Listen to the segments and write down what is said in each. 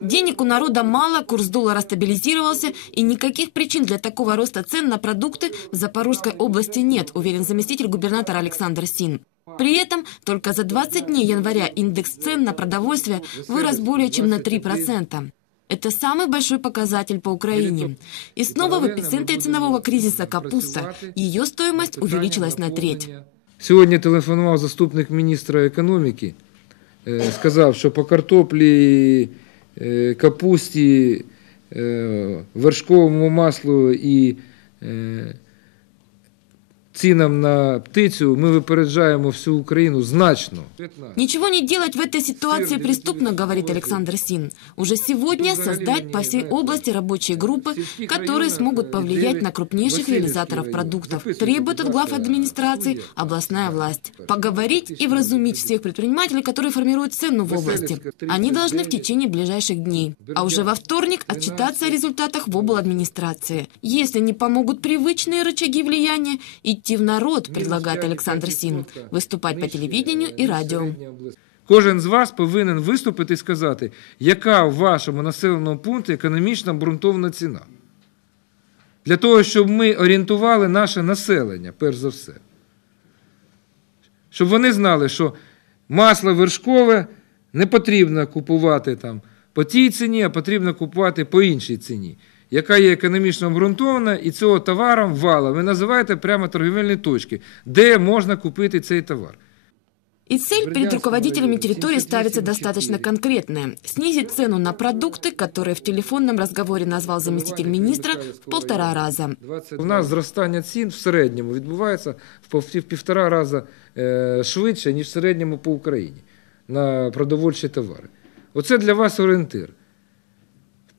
Денег у народа мало, курс доллара стабилизировался, и никаких причин для такого роста цен на продукты в Запорожской области нет, уверен заместитель губернатора Александр Син. При этом только за 20 дней января индекс цен на продовольствие вырос более чем на 3%. Это самый большой показатель по Украине. И снова в эпицентре ценового кризиса капуста. Ее стоимость увеличилась на треть. Сьогодні телефонував заступник міністра економіки, е, сказав, що по картоплі, е, капусті, е, вершковому маслу і е, цінам на птицю ми випереджаємо всю Україну значно. Ничего не делать в этой ситуации преступно, говорит Александр Син. Уже сегодня создать по всей области рабочие группы, которые смогут повлиять на крупнейших реализаторов продуктов. Требует от глав администрации областная власть. Поговорить и вразумить всех предпринимателей, которые формируют цену в области. Они должны в течение ближайших дней. А уже во вторник отчитаться о результатах в обл. администрации. Если не помогут привычные рычаги влияния, идти в народ, предлагает Александр Син. Выступать по телевидению и радио. Кожен з вас повинен виступити і сказати, яка в вашому населеному пункті економічна обґрунтована ціна. Для того, щоб ми орієнтували наше населення, перш за все. Щоб вони знали, що масло вершкове не потрібно купувати там по тій ціні, а потрібно купувати по іншій ціні, яка є економічно обґрунтована, і цього товаром вала. Ви називаєте прямо торгівельні точки, де можна купити цей товар. И цель перед руководителями территории ставится достаточно конкретная – снизить цену на продукты, которые в телефонном разговоре назвал заместитель министра, в полтора раза. У нас зростання цін в середньому відбувається в півтора рази е, швидше, ніж в середньому по Україні на продовольчі товари. Оце для вас орієнтир.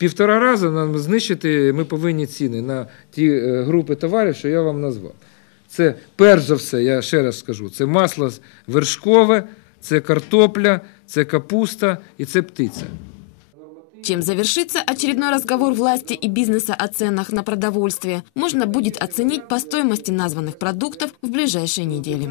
В півтора рази нам знищити ми повинні ціни на ті е, групи товарів, що я вам назвав. Це перш за все, я ще раз скажу, це масло вершкове, це картопля, це капуста і це птиця. Чем завершится очередной разговор власти и бизнеса о ценах на продовольствие, можно будет оценить по стоимости названных продуктов в ближайшие недели.